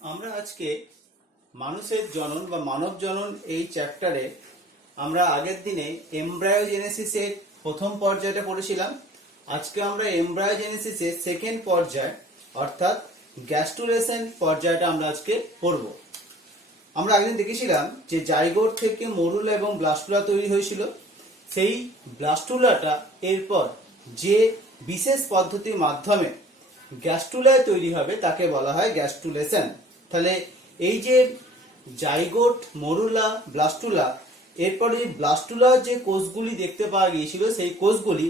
আমরা আজকে মানুষের জনন বা মানব জনন এই চ্যাপ্টারে আমরা আগের দিনে এমব্রায়োজেনেসিসের প্রথম পর্যায়টা পড়েছিলাম। আজকে আমরা এমব্রায়োজেনেসিসের সেকেন্ড পর্যায় অর্থাৎ গ্যাস্ট্রুলেশন পর্যায়টা আমরা আজকে পড়ব। আমরা আগের দেখেছিলাম যে জাইগোট থেকে মরুলা এবং ব্লাস্টুলা তৈরি হয়েছিল। সেই ব্লাস্টুলাটা এরপর যে বিশেষ পদ্ধতির মাধ্যমে গ্যাস্ট্রুলায় তৈরি হবে তাকে বলা হয় গ্যাস্ট্রুলেশন। তাহলে এই যে জাইগোট, মরুলা, ব্লাস্টুলা, এরপরে যে ব্লাস্টুলার যে কোষগুলি দেখতে পাওয়া গিয়েছিল সেই কোষগুলি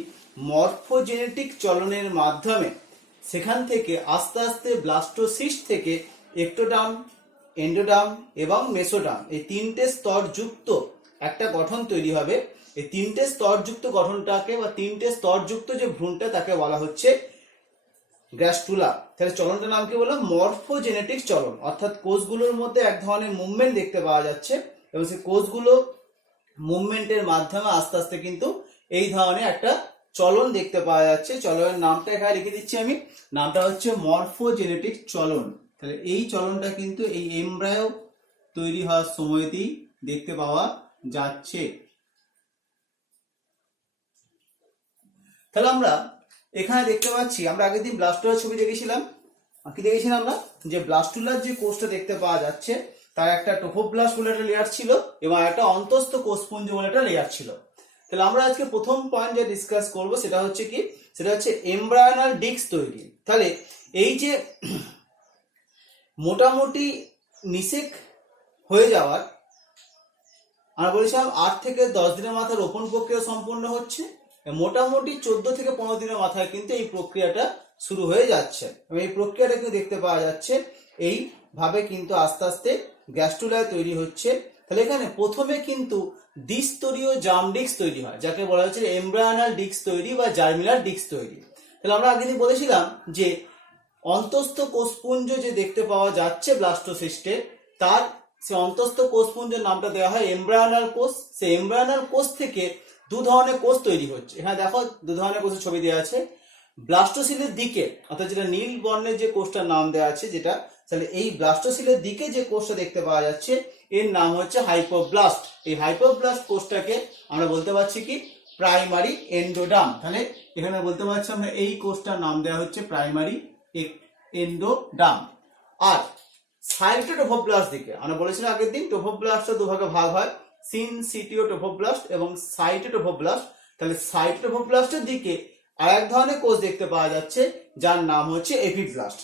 মরফোজেনেটিক চলনের মাধ্যমে সেখান থেকে আস্তে আস্তে ব্লাস্টোসিস্ট থেকে একটোডার্ম, এন্ডোডার্ম এবং মেসোডার্ম এই তিনটে স্তর যুক্ত একটা গঠন তৈরি হবে। এই তিনটে স্তরযুক্ত গঠনটাকে বা তিনটে স্তরযুক্ত যে ভ্রূণটা তাকে বলা হচ্ছে গ্যাস্ট্রুলা। তাহলে চলনটার নাম কি বললাম? মরফোজেনেটিক চলন। অর্থাৎ কোষগুলোর মধ্যে এক ধরনের মুভমেন্ট দেখতে পাওয়া যাচ্ছে এবং সেই কোষগুলো মুভমেন্টের মাধ্যমে আস্তে আস্তে কিন্তু এই ধরনের একটা চলন দেখতে পাওয়া যাচ্ছে। চলনের নামটা এখানে লিখে দিচ্ছি আমি, নামটা হচ্ছে মরফোজেনেটিক চলন। তাহলে এই চলনটা কিন্তু এই এমব্রায়ো তৈরি হওয়ার সময়তেই দেখতে পাওয়া যাচ্ছে। তাহলে আমরা এখানে দেখতে পাচ্ছি, আমরা আগের দিন ব্লাস্টুলার ছবি দেখেছিলাম। কি দেখেছিলাম আমরা? যে ব্লাস্টুলার যে কোষটা দেখতে পাওয়া যাচ্ছে তার একটা টোফোব্লাস্ট বলে একটা লেয়ার ছিল এবং একটা অন্তস্থ কোষপুঞ্জ বলে একটা লেয়ার ছিল। তাহলে আমরা আজকে প্রথম পয়েন্ট যে ডিসকাস করব সেটা হচ্ছে কি, সেটা হচ্ছে এমব্রায়োনাল ডিস্ক তৈরি। তাহলে এই যে মোটামুটি নিষেক হয়ে যাওয়ার আমরা বলেছিলাম 8 থেকে 10 দিনের মাথায় রোপণ প্রক্রিয়া সম্পন্ন হচ্ছে, মোটামুটি 14 থেকে 15 দিনের মাথায় কিন্তু এই প্রক্রিয়াটা শুরু হয়ে যাচ্ছে এবং এই প্রক্রিয়াটা কিন্তু দেখতে পাওয়া যাচ্ছে এইভাবে কিন্তু আস্তে আস্তে গ্যাস্ট্রুলায় তৈরি হচ্ছে। তাহলে এখানে প্রথমে কিন্তু দ্বিস্তরীয় জার্ম ডিস্ক তৈরি হয়, যাকে বলা হচ্ছে এমব্রায়োনাল ডিস্ক তৈরি বা জার্মিনাল ডিস্ক তৈরি। তাহলে আমরা আগে দিন বলেছিলাম যে অন্তস্থ কোষপুঞ্জ যে দেখতে পাওয়া যাচ্ছে ব্লাস্টোসিস্টে, তার সে অন্তস্থ কোষপুঞ্জের নামটা দেওয়া হয় এমব্রায়োনাল কোষ। সেই এমব্রায়োনাল কোষ থেকে দু ধরনের কোষ তৈরি হচ্ছে। এখানে দেখো দু ধরনের কোষের ছবি দেওয়া আছে। ব্লাস্টোসিলের দিকে অর্থাৎ যেটা নীল বর্ণের যে কোষটার নাম দেওয়া আছে যেটা, তাহলে এই ব্লাস্টোসিলের দিকে যে কোষটা দেখতে পাওয়া যাচ্ছে এর নাম হচ্ছে হাইপোব্লাস্ট। এই হাইপোব্লাস্ট কোষটাকে আমরা বলতে পারছি কি প্রাইমারি এন্ডোডার্ম। তাহলে এখানে বলতে পারছি আমরা এই কোষটার নাম দেওয়া হচ্ছে প্রাইমারি এন্ডোডার্ম। আর সাইটোটোফোব্লাস্ট দিকে আমরা বলেছিলাম আগের দিন টোফোব্লাস্টটা দুভাগে ভাগ হয়, সিনসিটিও টোফোব্লাস্ট এবং সাইটোটোফোব্লাস্ট। তাহলে সাইটোটোফোব্লাস্টের দিকে আর এক ধরনের কোষ দেখতে পাওয়া যাচ্ছে যার নাম হচ্ছে এপিব্লাস্ট।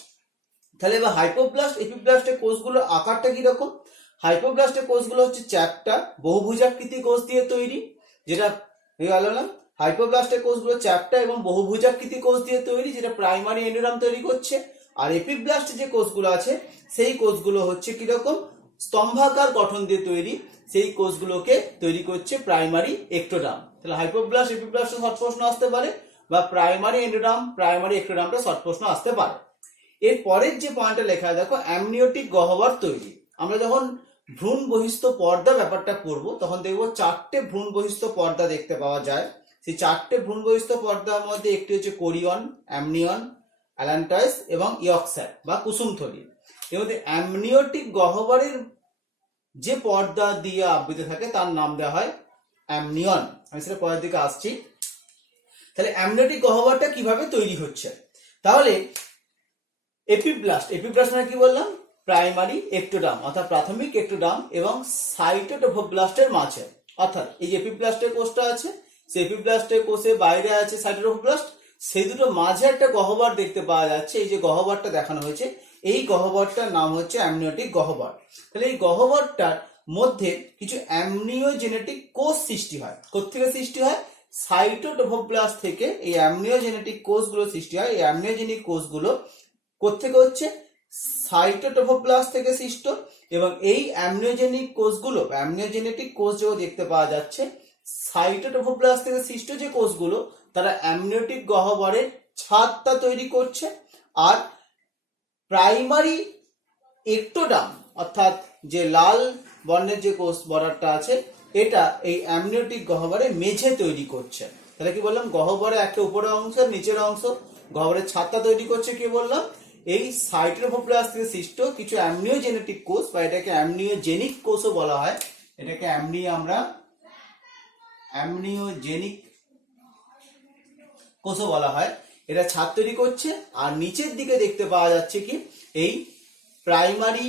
তাহলে এবার হাইপোব্লাস্ট, এপিব্লাস্টের কোষগুলোর আকারটা কিরকম? হাইপোব্লাস্টের কোষগুলো হচ্ছে চ্যাপ্টা বহুভুজাকৃতি কোষ দিয়ে তৈরি, যেটা হয়ে গেল না। হাইপোব্লাস্টের কোষগুলো চ্যাপ্টা এবং বহুভুজাকৃতি কোষ দিয়ে তৈরি, যেটা প্রাইমারি এন্ডোডার্ম তৈরি করছে। আর এপিব্লাস্টের যে কোষগুলো আছে সেই কোষগুলো হচ্ছে কিরকম? স্তম্ভাকার গঠন দিয়ে তৈরি, সেই কোষগুলোকে তৈরি করছে প্রাইমারি এক্টোডার্ম। তাহলে হাইপোব্লাস্ট, এপিব্লাস্ট শর্ট প্রশ্ন আসতে পারে বা প্রাইমারি এন্ডোডার্ম, প্রাইমারি এক্টোডার্মটা শর্ট প্রশ্ন আসতে পারে। এর পরের যে পয়েন্টটা লেখা দেখো অ্যামনিওটিক গহ্বর তৈরি। আমরা যখন ভ্রূণ বহিস্থ পর্দা ব্যাপারটা করব তখন দেখবো 4টে ভ্রূণ বহিস্থ পর্দা দেখতে পাওয়া যায়। সেই 4টে ভ্রূণ বহিস্থ পর্দার মধ্যে একটি হচ্ছে কোরিয়ন, অ্যামনিয়ন, অ্যালান্টয়েস এবং ইয়ক্সার বা কুসুমথলি। এর মধ্যে অ্যামনিওটিক গহ্বরের যে পর্দা দিয়ে আবৃত থাকে তার নাম দেওয়া হয় অ্যামনিয়ন। আমি সেটা পরের দিকে আসছি। তাহলে অ্যামনিওটিক গহ্বরটা কিভাবে তৈরি হচ্ছে? তাহলে এপিব্লাস্ট, এপিব্লাস্ট মানে কি বললাম? প্রাইমারি এক্টোডার্ম অর্থাৎ প্রাথমিক এক্টোডার্ম এবং সাইটোটোফোব্লাস্টের মাঝে। অর্থাৎ এই যে এপিব্লাস্টের কোষটা আছে, সেই এপিব্লাস্টের কোষের বাইরে আছে সাইটোটোফোব্লাস্ট, সেই দুটো মাঝে একটা গহ্বর দেখতে পাওয়া যাচ্ছে। এই যে গহ্বরটা দেখানো হয়েছে এই গহ্বরটার নাম হচ্ছে অ্যামনিওটিক গহ্বর। তাহলে এই গহ্বরটার মধ্যে কিছু অ্যামনিওজেনেটিক কোষ সৃষ্টি হয়। কোত্থেকে সৃষ্টি হয়? সাইটোটোফোব্লাস্ট থেকে এই অ্যামনিওজেনেটিক কোষগুলো সৃষ্টি হয়। এই অ্যামনিওজেনিক কোষগুলো কোত্থেকে হচ্ছে? সাইটোটোফোব্লাস্ট থেকে সৃষ্ট। এবং এই অ্যামনিওজেনিক কোষগুলো, অ্যামনিওজেনেটিক কোষ যেগুলো দেখতে পাওয়া যাচ্ছে, সাইটোটোফোব্লাস্ট থেকে সৃষ্ট যে কোষগুলো তারা অ্যামনিওটিক গহ্বরের ছাদটা তৈরি করছে। আর প্রাইমারি এক্টোডার্ম অর্থাৎ যে লাল বর্ণের যে কোষ বর্ডারটা আছে এটা এই অ্যামনিওটিক গহ্বরের মেঝে তৈরি করছে। তাহলে কি বললাম? গহ্বরের একটা উপরের অংশ, নিচের অংশ, গহ্বরের ছাদটা তৈরি করছে কি বললাম? এই সাইটোটোরোফোপ্লাস্ট থেকে সৃষ্ট কিছু অ্যামনিওজেনেটিক কোষ বা এটাকে অ্যামনিওজেনিক কোষও বলা হয়, এটাকে অ্যামনিওজেনিক কোষও বলা হয়। এটা ছাদ তৈরি করছে। আর নিচের দিকে দেখতে পাওয়া যাচ্ছে কি এই প্রাইমারি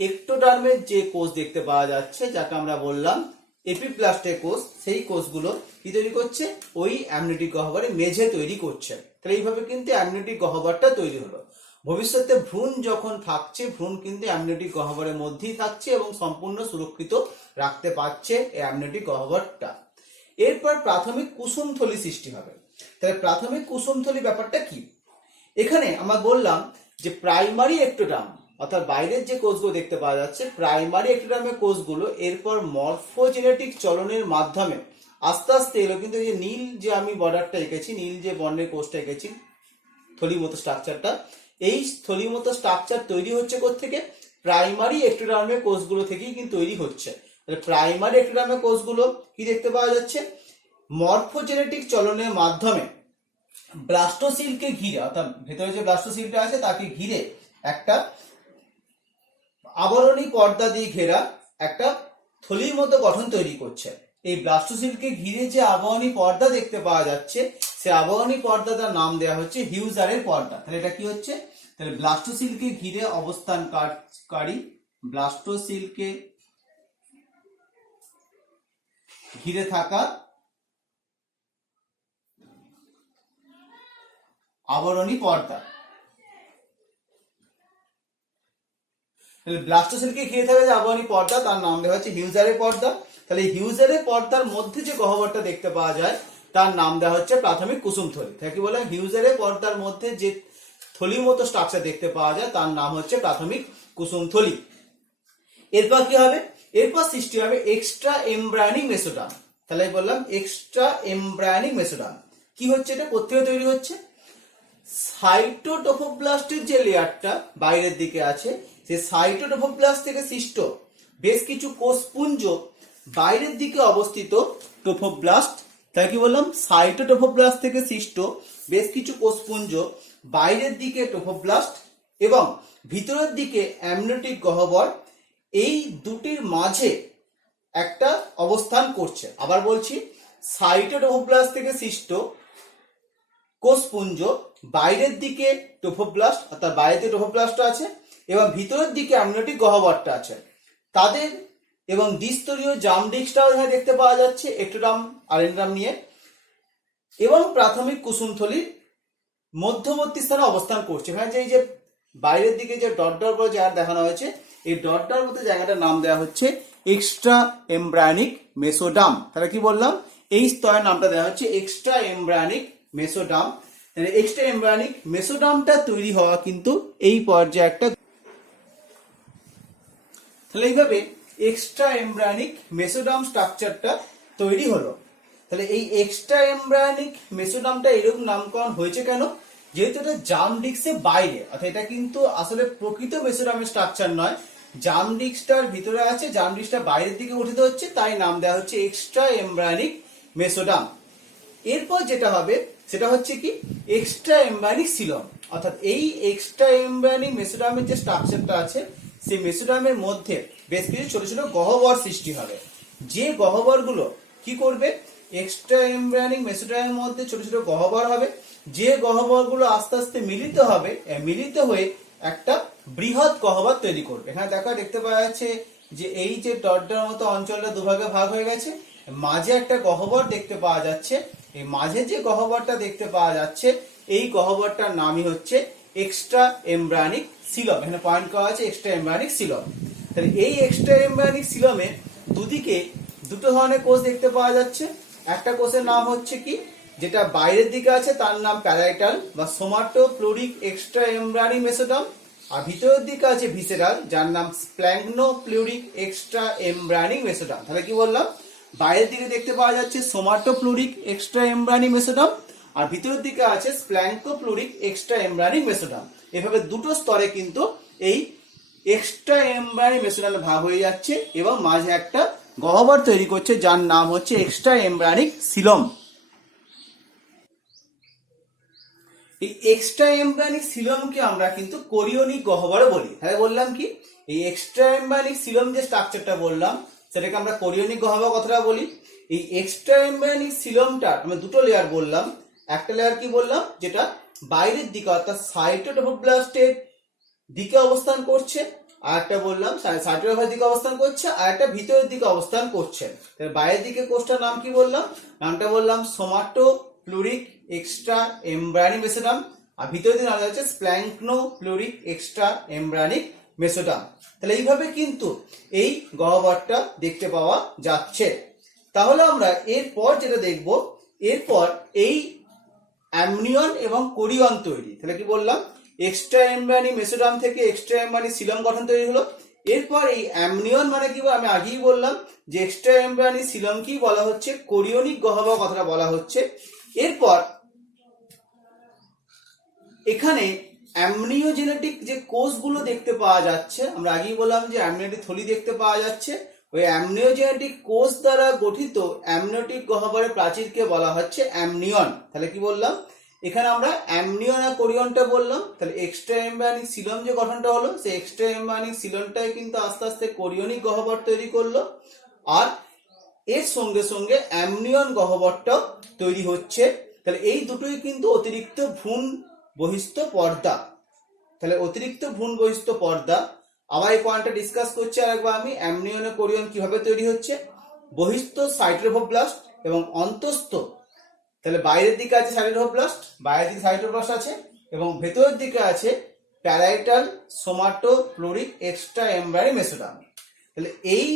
এক্টোডার্মের যে কোষ দেখতে পাওয়া যাচ্ছে, যাকে আমরা বললাম এপিপ্লাস্টের কোষ, সেই কোষগুলো কি তৈরি করছে, ওই অ্যামনিওটিক গহ্বরে মেঝে তৈরি করছে। তাহলে এইভাবে কিন্তু অ্যামনিওটিক গহ্বরটা তৈরি হলো। ভবিষ্যতে ভ্রূণ যখন থাকছে, ভ্রূণ কিন্তু অ্যামনিওটিক গহ্বরের মধ্যেই থাকছে এবং সম্পূর্ণ সুরক্ষিত রাখতে পারছে এই অ্যামনিওটিক গহ্বরটা। এরপর প্রাথমিক কুসুমথলি সৃষ্টি হবে। তাহলে প্রাথমিক কুসুমথলি ব্যাপারটা কি? এখানে আমরা বললাম যে প্রাইমারি এক্টোডার্ম অর্থাৎ বাইরের যে কোষগুলো দেখতে পাওয়া যাচ্ছে, প্রাইমারি এক্টোডার্মের কোষগুলো এরপর মরফোজেনেটিক চলনের মাধ্যমে আস্তে আস্তে এলো, কিন্তু এই যে নীল যে আমি বর্ডারটা এঁকেছি, নীল যে বর্ণের কোষটা এঁকেছি, থলির মতো স্ট্রাকচারটা, এই থলির মতো স্ট্রাকচার তৈরি হচ্ছে কোত্থেকে? প্রাইমারি এক্টোডার্মের কোষগুলো থেকেই কিন্তু তৈরি হচ্ছে। তাহলে প্রাইমারি এক্টোডার্মের কোষগুলো কি দেখতে পাওয়া যাচ্ছে? মরফোজেনেটিক চলনের মাধ্যমে ব্লাস্টোসিলকে ঘিরে, অর্থাৎ ভেতরে যে ব্লাস্টোসিলটা আছে তাকে ঘিরে একটা আবরণী পর্দা দিয়ে ঘেরা একটা থলির মতো গঠন তৈরি করছে। এই ব্লাস্টোসিলকে ঘিরে যে আবরণী পর্দা দেখতে পাওয়া যাচ্ছে, সে আবরণী পর্দাটার নাম দেওয়া হচ্ছে হিউজারের পর্দা। তাহলে এটা কি হচ্ছে? তাহলে ব্লাস্টোসিলকে ঘিরে অবস্থানকারী, ব্লাস্টোসিলকে ঘিরে থাকা আবরণী পর্দা। ব্লাস্টোসিলকে ঘিরে থাকা যে আবরণী পর্দা তার নাম দেওয়া হচ্ছে হিউজারের পর্দা। তাহলে হিউজারের পর্দার মধ্যে যে গহ্বরটা দেখতে পাওয়া যায় তার নাম দেওয়া হচ্ছে প্রাথমিক কুসুমথলি। তাই কি বলে, হিউজারের পর্দার মধ্যে যে থলির মতো স্ট্রাকচার দেখতে পাওয়া যায় তার নাম হচ্ছে প্রাথমিক কুসুমথলি। এরপর কি হবে? এরপর সৃষ্টি হবে এক্সট্রা এমব্রায়োনিক মেসোডার্ম। তাহলে বললাম এক্সট্রা এমব্রায়োনিক মেসোডার্ম কি হচ্ছে, এটা কোত্থেকে তৈরি হচ্ছে? সাইটোটোফোপ্লাস্টের যে লেয়ারটা বাইরের দিকে আছে, সেই সাইটোটোফোপ্লাস্ট থেকে সৃষ্ট বেশ কিছু কোষপুঞ্জ বাইরের দিকে অবস্থিত টোফোব্লাস্ট। তাই কি বললাম? সাইটোটোফোপ্লাস্ট থেকে সৃষ্ট বেশ কিছু কোষপুঞ্জ বাইরের দিকে টোফোব্লাস্ট এবং ভিতরের দিকে অ্যামনিওটিক গহ্বর, এই দুটির মাঝে একটা অবস্থান করছে। আবার বলছি, সাইটোটোফোপ্লাস্ট থেকে সৃষ্ট কোষপুঞ্জ বাইরের দিকে টোফোব্লাস্ট, অর্থাৎ বাইরে দিকে টোফোব্লাস্টটা আছে এবং ভিতরের দিকে অ্যামনিওটিক গহ্বরটা আছে। তাদের এবং দ্বিস্তরীয় জামডিস্কটাও এখানে দেখতে পাওয়া যাচ্ছে এক্টোডার্ম আর এন্ডোডার্ম নিয়ে, এবং প্রাথমিক কুসুমথলির মধ্যবর্তী স্থানে অবস্থান করছে। এখানে যে এই যে বাইরের দিকে যে ডট ডট বলে জায়গা দেখানো হয়েছে, এই ডট ডট মধ্যে জায়গাটার নাম দেওয়া হচ্ছে এক্সট্রা এমব্রায়োনিক মেসোডার্ম। তাহলে কি বললাম? এই স্তরের নামটা দেওয়া হচ্ছে এক্সট্রা এমব্রায়োনিক মেসোডার্ম। তাহলে এক্সট্রা এমব্রায়োনিক মেসোডার্মটা তৈরি হওয়া কিন্তু এই পর্যায়ে একটা। তাহলে এইভাবে এক্সট্রা এমব্রায়োনিক মেসোডার্ম স্ট্রাকচারটা তৈরি হলো। তাহলে এই এক্সট্রা এমব্রায়োনিক মেসোডার্মটা এরকম নামকরণ হয়েছে কেন? যেহেতু এটা জার্ম ডিস্কের বাইরে, অর্থাৎ এটা কিন্তু আসলে প্রকৃত মেসোডার্মের স্ট্রাকচার নয়, জার্ম ডিস্কটার ভিতরে আছে, জার্ম ডিস্কটা বাইরের দিকে গঠিত হচ্ছে, তাই নাম দেওয়া হচ্ছে এক্সট্রা এমব্রায়োনিক মেসোডার্ম। এরপর যেটা হবে সেটা হচ্ছে কি এক্সট্রা এমব্রায়োনিক সিলম। অর্থাৎ এই এক্সট্রা এমব্রায়োনিক মেসোডার্মের যে স্ট্রাকচারটা আছে, সেই মেসোডার্মের মধ্যে বেশ কিছু ছোট ছোট গহ্বর সৃষ্টি হবে। যে গহ্বরগুলো কি করবে? এক্সট্রা এমব্রায়োনিক মেসোডার্মের মধ্যে ছোট ছোট গহ্বর হবে, যে গহ্বরগুলো আস্তে আস্তে মিলিত হবে, মিলিত হয়ে একটা বৃহৎ গহ্বর তৈরি করবে। এখানে দেখতে পাওয়া যাচ্ছে যে এই যে ডটটার মতো অঞ্চলটা দুভাগে ভাগ হয়ে গেছে, মাঝে একটা গহ্বর দেখতে পাওয়া যাচ্ছে। এই মাঝে যে গহ্বরটা দেখতে পাওয়া যাচ্ছে, এই গহ্বরটার নামই হচ্ছে এক্সট্রা এমব্রায়োনিক সিলম। এখানে পয়েন্ট করা আছে এক্সট্রা এমব্রায়োনিক সিলম। তাহলে এই এক্সট্রা এমব্রায়োনিক সিলমে দুদিকে দুটো ধরনের কোষ দেখতে পাওয়া যাচ্ছে। একটা কোষের নাম হচ্ছে কি, যেটা বাইরের দিকে আছে তার নাম প্যারাইটাল বা সোমাটোপ্লুরিক এক্সট্রা এমব্রায়োনিক মেসোডার্ম, আর ভিতরের দিকে আছে ভিসেরাল, যার নাম স্প্ল্যাঙ্কনোপ্লুরিক এক্সট্রা এমব্রায়োনিক মেসোডার্ম। তাহলে কি বললাম? বাইরের দিকে দেখতে পাওয়া যাচ্ছে সোমাটোপ্লুরিক এক্সট্রা এমব্রায়োনিক মেসোডার্ম, আর ভিতরের দিকে আছে স্প্ল্যাঙ্কোপ্লুরিক এক্সট্রা এমব্রায়োনিক মেসোডার্ম। এভাবে দুটো স্তরে কিন্তু এই এক্সট্রা এমব্রায়োনিক মেসোডার্মে ভাগ হয়ে যাচ্ছে এবং মাঝে একটা গহ্বর তৈরি করছে যার নাম হচ্ছে এক্সট্রা এমব্রায়োনিক সিলম। এই এক্সট্রা এমব্রায়োনিক সিলমকে আমরা কিন্তু কোরিয়নিক গহ্বর বলি। তাহলে বললাম কি, এই এক্সট্রা এমব্রায়োনিক সিলম যে স্ট্রাকচারটা বললাম সেটাকে আমরা কোরিয়নিক গহ্বর কথাটা বলি। এই এক্সট্রা এমব্রায়োনিক সিলমটা আমরা দুটো লেয়ার বললাম। একটা লেয়ার কি বললাম, যেটা বাইরের দিকে অর্থাৎ সাইটোটোব্লাস্টের দিকে অবস্থান করছে, আর একটা বললাম সাইটোটোপ্লাস্টের দিকে অবস্থান করছে, আর একটা ভিতরের দিকে অবস্থান করছে। তাহলে বাইরের দিকে কোষটার নাম কি বললাম, নামটা বললাম সোমাটোপ্লুরিক এক্সট্রা এমব্রায়োনিক মেসোডার্ম, আর ভিতরের দিকে নাম হচ্ছে স্প্ল্যাঙ্কনোপ্লুরিক এক্সট্রা এমব্রায়োনিক মেসোডার্ম। তাহলে এইভাবে কিন্তু এই গহ্বরটা দেখতে পাওয়া যাচ্ছে। তাহলে আমরা এরপর যেটা দেখব, এরপর এই অ্যামনিয়ন এবং কোরিয়ন তৈরি। তাহলে কি বললাম, এক্সট্রা এমব্রায়োনিক মেসোডার্ম থেকে এক্সট্রা এমব্রায়োনিক সিলম গঠন তৈরি হলো। এরপর এই অ্যামনিয়ন মানে কি, আমি আগেই বললাম যে এক্সট্রা এমব্রায়োনিক সিলম কি বলা হচ্ছে, কোরিয়নিক গহ্বর কথাটা বলা হচ্ছে। এরপর এখানে অ্যামনিওজেনেটিক যে কোষগুলো দেখতে পাওয়া যাচ্ছে, আমরা আগেই বললাম যে অ্যামনিওটিক থলি দেখতে পাওয়া যাচ্ছে, ওই অ্যামনিওজেনেটিক কোষ দ্বারা গঠিত অ্যামনিওটিক গহ্বরের প্রাচীরকে বলা হচ্ছে অ্যামনিয়ন। তাহলে কি বললাম, এখানে আমরা অ্যামনিয়ন আর কোরিয়নটা বললাম। তাহলে এক্সট্রা এমব্রায়োনিক সিলম যে গঠনটা হলো, সেই এক্সট্রা এমব্রায়োনিক সিলমটাই কিন্তু আস্তে আস্তে কোরিয়নিক গহ্বর তৈরি করলো, আর এর সঙ্গে সঙ্গে অ্যামনিয়ন গহ্বরটাও তৈরি হচ্ছে। তাহলে এই দুটোই কিন্তু অতিরিক্ত ভ্রূণ বহিস্থ পর্দা। তাহলে অতিরিক্ত ভ্রূণ বহিস্থ পর্দা, আবার এই পয়েন্টটা ডিসকাস করছি আরেকবার আমি, অ্যামনিয়ন ও কোরিয়ন কিভাবে তৈরি হচ্ছে। বহিস্থ সাইটোপ্লাস্ট এবং অন্তস্থ, তাহলে বাইরের দিকে আছে সাইটোপ্লাস্ট, বাইরের দিকে সাইটোপ্লাস্ট আছে, এবং ভেতরের দিকে আছে প্যারাইটাল সোমাটোপ্লুরিক এক্সট্রা এমব্রায়োনিক মেসোডার্ম। তাহলে এই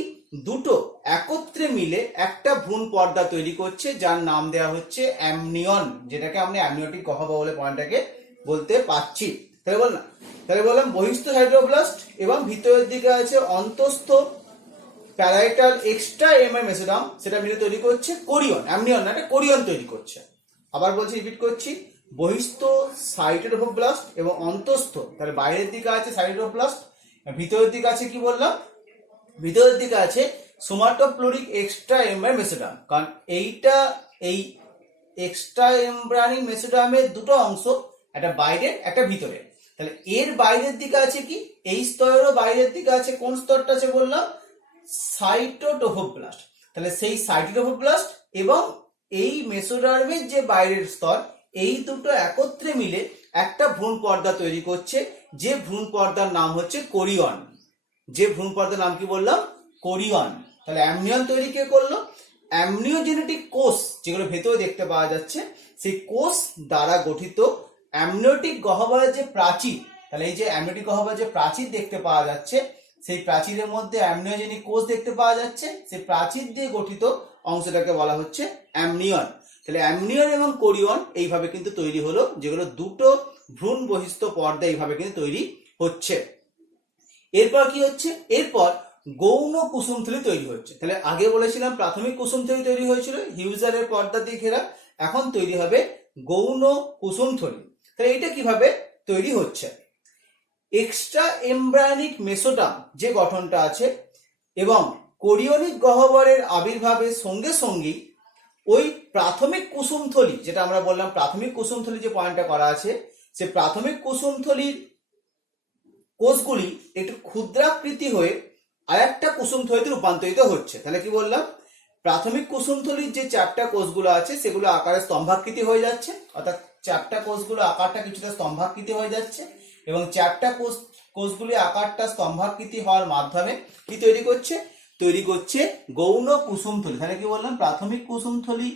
দুটো একত্রে মিলে একটা ভ্রূণ পর্দা তৈরি করছে, যার নাম দেওয়া হচ্ছে অ্যামনিয়ন, যেটাকে আমরা অ্যামনিওটিক গহ্বর বলে পয়েন্টটাকে বলতে পারছি। তাহলে বল না, তাহলে বললাম বহিস্থ সাইটোপ্লাস্ট এবং ভিতরের দিকে আছে অন্তস্থ প্যারাইটাল এক্সট্রা এমব্রায়োনিক মেসোডার্ম, সেটা মিলে তৈরি করছে কোরিয়ন। অ্যামনিয়ন না, এটা কোরিয়ন তৈরি করছে। আবার বলছি, রিপিট করছি, বহিস্থ সাইটোপ্লাস্ট এবং অন্তস্থ, তাহলে বাইরের দিকে আছে সাইটোপ্লাস্ট, ভিতরের দিকে আছে কি বললাম, ভিতরের দিকে আছে সোমাটোপ্লুরিক এক্সট্রা এমব্রায়োনিক মেসোডার্ম। কারণ এইটা এই এক্সট্রা এমব্রায়োনিক মেসোডার্মের দুটো অংশ, একটা বাইরের একটা ভিতরে। তাহলে এর বাইরের দিকে আছে কি, এই স্তরেরও বাইরের দিকে আছে, কোন স্তরটা আছে বললাম, সাইটোটোপ্লাস্ট। তাহলে সেই সাইটোটোপ্লাস্ট এবং এই মেসোডার্মের যে বাইরের স্তর, এই দুটো একত্রে মিলে একটা ভ্রূণ পর্দা তৈরি করছে, যে ভ্রূণ পর্দার নাম হচ্ছে কোরিয়ন। যে ভ্রূণ পর্দার নাম কি বললাম, কোরিয়ন। তাহলে অ্যামনিয়ন তৈরি কে করলো, অ্যামনিওজেনেটিক কোষ যেগুলো ভেতরে দেখতে পাওয়া যাচ্ছে, সেই কোষ দ্বারা গঠিত অ্যামনিওটিক গহ্বরের যে প্রাচীর, তাহলে এই যে অ্যামনিওটিক গহ্বরের যে প্রাচীর দেখতে পাওয়া যাচ্ছে, সেই প্রাচীরের মধ্যে অ্যামনিওজেনিক কোষ দেখতে পাওয়া যাচ্ছে, সেই প্রাচীর দিয়ে গঠিত অংশটাকে বলা হচ্ছে অ্যামনিয়ন। তাহলে অ্যামনিয়ন এবং কোরিয়ন এইভাবে কিন্তু তৈরি হলো, যেগুলো দুটো ভ্রূণ বহিস্থ পর্দা এইভাবে কিন্তু তৈরি হচ্ছে। এরপর কি হচ্ছে, এরপর গৌণ কুসুমথলি তৈরি হচ্ছে। তাহলে আগে বলেছিলাম প্রাথমিক কুসুমথলি তৈরি হয়েছিল হিউজারের পর্দা দিয়ে ঘেরা, এখন তৈরি হবে গৌণ কুসুমথলি। তাহলে এটা কিভাবে তৈরি হচ্ছে, এক্সট্রা এমব্রায়োনিক মেসোডার্ম যে গঠনটা আছে এবং কোরিয়নিক গহ্বরের আবির্ভাবের সঙ্গে সঙ্গেই ওই প্রাথমিক কুসুমথলি, যেটা আমরা বললাম প্রাথমিক কুসুমথলি যে পয়েন্টটা করা আছে, সে প্রাথমিক কুসুমথলির কোষগুলি একটু ক্ষুদ্রাকৃতি হয়ে আর একটা কুসুমথলিতে রূপান্তরিত হচ্ছে। তাহলে কি বললাম, প্রাথমিক কুসুমথলির যে চারটা কোষগুলো আছে সেগুলো আকারে স্তম্ভাকৃতি হয়ে যাচ্ছে, অর্থাৎ চারটা কোষগুলো আকারটা কিছুটা স্তম্ভাকৃতি হয়ে যাচ্ছে, এবং চারটা কোষগুলি আকারটা স্তম্ভাকৃতি হওয়ার মাধ্যমে কি তৈরি করছে, তৈরি করছে গৌণ কুসুমথলি। তাহলে কি বললাম, প্রাথমিক কুসুমথলি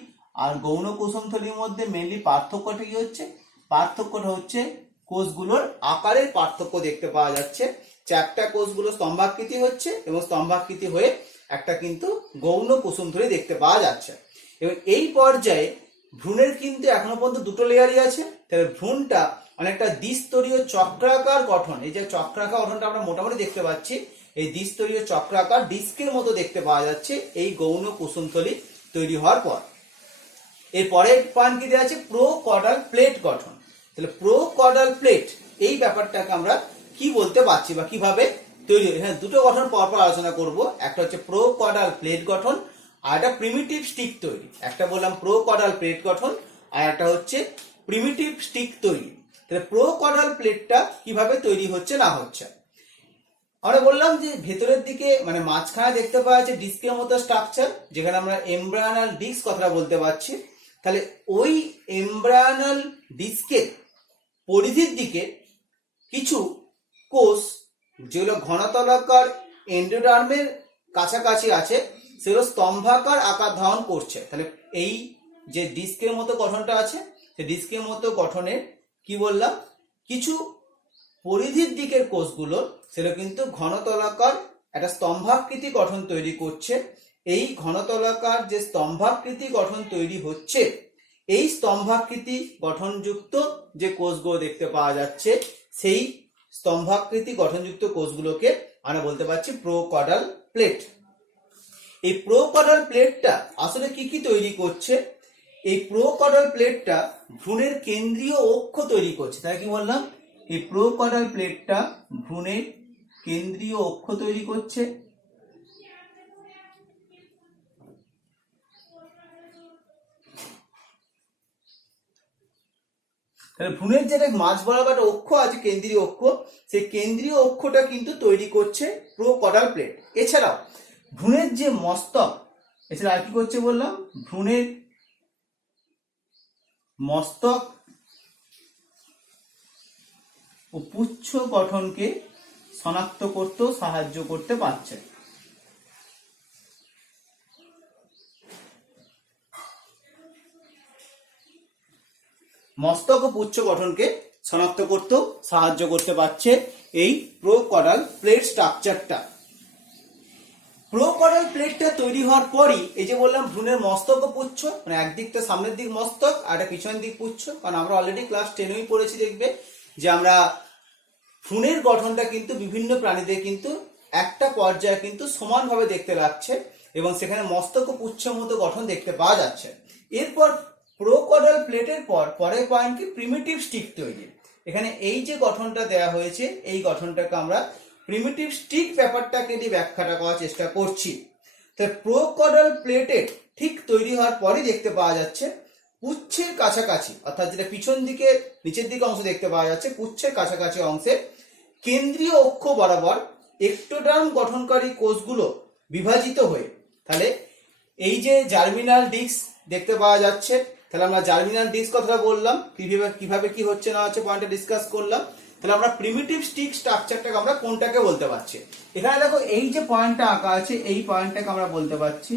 আর গৌণ কুসুমথলির মধ্যে মেইনলি পার্থক্যটা কি হচ্ছে, পার্থক্যটা হচ্ছে কোষগুলোর আকারের পার্থক্য দেখতে পাওয়া যাচ্ছে। চারটা কোষগুলো স্তম্ভাকৃতি হচ্ছে এবং স্তম্ভাকৃতি হয়ে একটা কিন্তু গৌণ কুসুমথলি দেখতে পাওয়া যাচ্ছে। এবং এই পর্যায়ে ভ্রূণের কিন্তু এখনো পর্যন্ত দুটো লেয়ারই আছে। তাহলে ভ্রূণটা অনেকটা দ্বিস্তরীয় চক্রাকার গঠন, এই যে চক্রাকার গঠনটা আমরা মোটামুটি দেখতে পাচ্ছি, এই দ্বিস্তরীয় চক্রাকার ডিস্কের মতো দেখতে পাওয়া যাচ্ছে এই গৌণ কুসুমথলি তৈরি হওয়ার পর। এরপরে পয়েন্ট কি দেওয়া আছে, প্রোকডাল প্লেট গঠন। তাহলে প্রোকডাল প্লেট এই ব্যাপারটাকে আমরা কি বলতে পারছি বা কিভাবে তৈরি হয়, হ্যাঁ দুটো গঠন পরপর আলোচনা করব। একটা হচ্ছে প্রোকডাল প্লেট গঠন, আর একটা প্রিমিটিভ স্টিক তৈরি। একটা বললাম প্রোকডাল প্লেট গঠন, আর একটা হচ্ছে প্রিমিটিভ স্টিক তৈরি। তাহলে প্রোকডাল প্লেটটা কিভাবে তৈরি হচ্ছে না হচ্ছে। আমরা বললাম যে ভেতরের দিকে মানে মাঝখানে দেখতে পাওয়া যাচ্ছে ডিস্কের মতো স্ট্রাকচার, যেখানে আমরা এমব্রায়োনাল ডিস্ক কথাটা বলতে পারছি। তাহলে ওই এমব্রায়োনাল ডিস্কের পরিধির দিকে কিছু কোষ যেগুলো ঘনতলাকার এন্ডোডার্মের কাছাকাছি আছে, সেগুলো স্তম্ভাকার আকার ধারণ করছে। তাহলে এই যে ডিস্কের মতো গঠনটা আছে, সেই ডিস্কের মতো গঠনের কি বললাম, কিছু পরিধির দিকের কোষগুলো সেগুলো কিন্তু ঘনতলাকার একটা স্তম্ভাকৃতি গঠন তৈরি করছে। এই ঘনতলাকার যে স্তম্ভাকৃতি গঠন তৈরি হচ্ছে, এই স্তম্ভাকৃতি গঠনযুক্ত যে কোষগুলো দেখতে পাওয়া যাচ্ছে, সেই স্তম্ভাকৃতি গঠনযুক্ত কোষগুলোকে আমরা বলতে পারছি প্রোকডাল প্লেট। এই প্রোকডাল প্লেটটা আসলে কি কি তৈরি করছে? এই প্রোকডাল প্লেটটা ভ্রূণের কেন্দ্রীয় অক্ষ তৈরি করছে। তাই কি বললাম, এই প্রোকডাল প্লেটটা ভ্রূণের কেন্দ্রীয় অক্ষ তৈরি করছে। তাহলে ভ্রূণের যে মাঝ বরাবর একটা অক্ষ আছে, কেন্দ্রীয় অক্ষ, সেই কেন্দ্রীয় অক্ষটা কিন্তু তৈরি করছে প্রোকডাল প্লেট। এছাড়াও ভ্রূণের যে মস্তক, এছাড়া আর কি করছে বললাম, ভ্রূণের মস্তক ও পুচ্ছ গঠনকে শনাক্ত করতেও সাহায্য করতে পারছে। মস্তক ও পুচ্ছ গঠনকে শনাক্ত করতেও সাহায্য করতে পারছে এই প্রোকডাল প্লেট স্ট্রাকচারটা। প্রোকডাল প্লেটটা তৈরি হওয়ার পরই এই যে বললাম ভ্রূণের মস্তক ও পুচ্ছ, মানে একদিকটা সামনের দিক মস্তক আর একটা পিছনের দিক পুচ্ছ। কারণ আমরা অলরেডি ক্লাস 10এই পড়েছি, দেখবে যে আমরা ভ্রূণের গঠনটা কিন্তু বিভিন্ন প্রাণীদের কিন্তু একটা পর্যায়ে কিন্তু সমানভাবে দেখতে লাগছে এবং সেখানে মস্তক ও পুচ্ছের মতো গঠন দেখতে পাওয়া যাচ্ছে। এরপর প্রোকডাল প্লেটের পরের পয়েন্ট কি, প্রিমিটিভ স্টিক তৈরি। এখানে এই যে গঠনটা দেওয়া হয়েছে, এই গঠনটাকে আমরা প্রিমিটিভ স্টিক ব্যাপারটাকে দিয়ে ব্যাখ্যাটা করার চেষ্টা করছি। তো প্রোকডাল প্লেটের ঠিক তৈরি হওয়ার পরই দেখতে পাওয়া যাচ্ছে পুচ্ছের কাছাকাছি, অর্থাৎ যেটা পিছন দিকে নিচের দিকে অংশ দেখতে পাওয়া যাচ্ছে, পুচ্ছের কাছাকাছি অংশে কেন্দ্রীয় অক্ষ বরাবর এক্টোডার্ম গঠনকারী কোষগুলো বিভাজিত হয়ে, তাহলে এই যে জার্মিনাল ডিস্ক দেখতে পাওয়া যাচ্ছে, তাহলে আমরা জার্মিনাল ডিস্ক কথাটা বললাম, কিভাবে কি হচ্ছে না হচ্ছে পয়েন্টটা ডিসকাস করলাম। তাহলে আমরা প্রিমিটিভ স্টিক স্ট্রাকচারটাকে আমরা কোনটাকে বলতে পারছি? এখানে দেখো এই যে পয়েন্টটা আঁকা আছে, এই পয়েন্টটাকে আমরা বলতে পারছি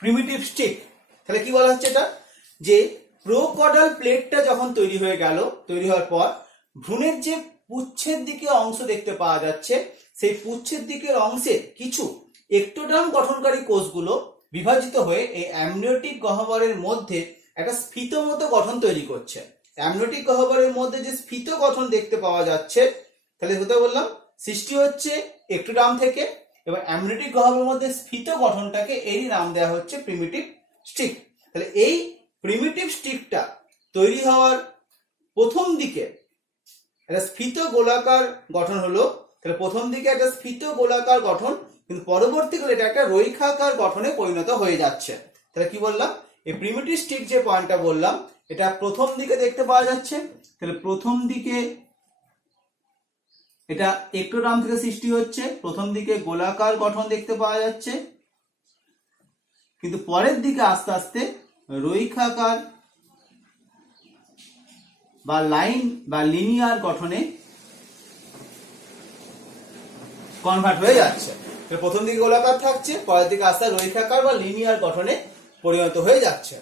প্রিমিটিভ স্টিক। তাহলে কি বলা হচ্ছে এটা, যে প্রোকডাল প্লেটটা যখন তৈরি হয়ে গেল, তৈরি হওয়ার পর ভ্রূণের যে পুচ্ছের দিকে অংশ দেখতে পাওয়া যাচ্ছে, সেই পুচ্ছের দিকের অংশে কিছু এক্টোডার্ম গঠনকারী কোষগুলো বিভাজিত হয়ে এই অ্যামনিওটিক গহ্বরের মধ্যে একটা স্ফীত মতো গঠন তৈরি করছে। অ্যামনিওটিক গহ্বরের মধ্যে যে স্ফীত গঠন দেখতে পাওয়া যাচ্ছে, তাহলে কোথায় বললাম সৃষ্টি হচ্ছে এক্টোডার্ম থেকে, এবং অ্যামনিওটিক গহ্বরের মধ্যে স্ফীত গঠনটাকে এরই নাম দেওয়া হচ্ছে প্রিমিটিভ স্টিক। তাহলে এই প্রিমিটিভ স্টিকটা তৈরি হওয়ার প্রথম দিকে একটা স্ফীত গোলাকার গঠন হলো, তাহলে প্রথম দিকে একটা স্ফীত গোলাকার গঠন, কিন্তু পরবর্তীকালে এটা একটা রৈখাকার গঠনে পরিণত হয়ে যাচ্ছে। তাহলে কি বললাম, এই প্রিমিটিভ স্টিক যে পয়েন্টটা বললাম, এটা প্রথম দিকে দেখতে পাওয়া যাচ্ছে। তাহলে প্রথম দিকে এটা এক্টোডার্ম থেকে সৃষ্টি হচ্ছে, প্রথম দিকে গোলাকার গঠন দেখতে পাওয়া যাচ্ছে, কিন্তু পরের দিকে আস্তে আস্তে রৈখাকার বা লাইন বা লিনিয়ার গঠনে কনভার্ট হয়ে যাচ্ছে। প্রথম দিকে গোলাকার থাকছে, পরের দিকে আস্তে রৈখাকার বা লিনিয়ার গঠনে পরিণত হয়ে যাচ্ছে।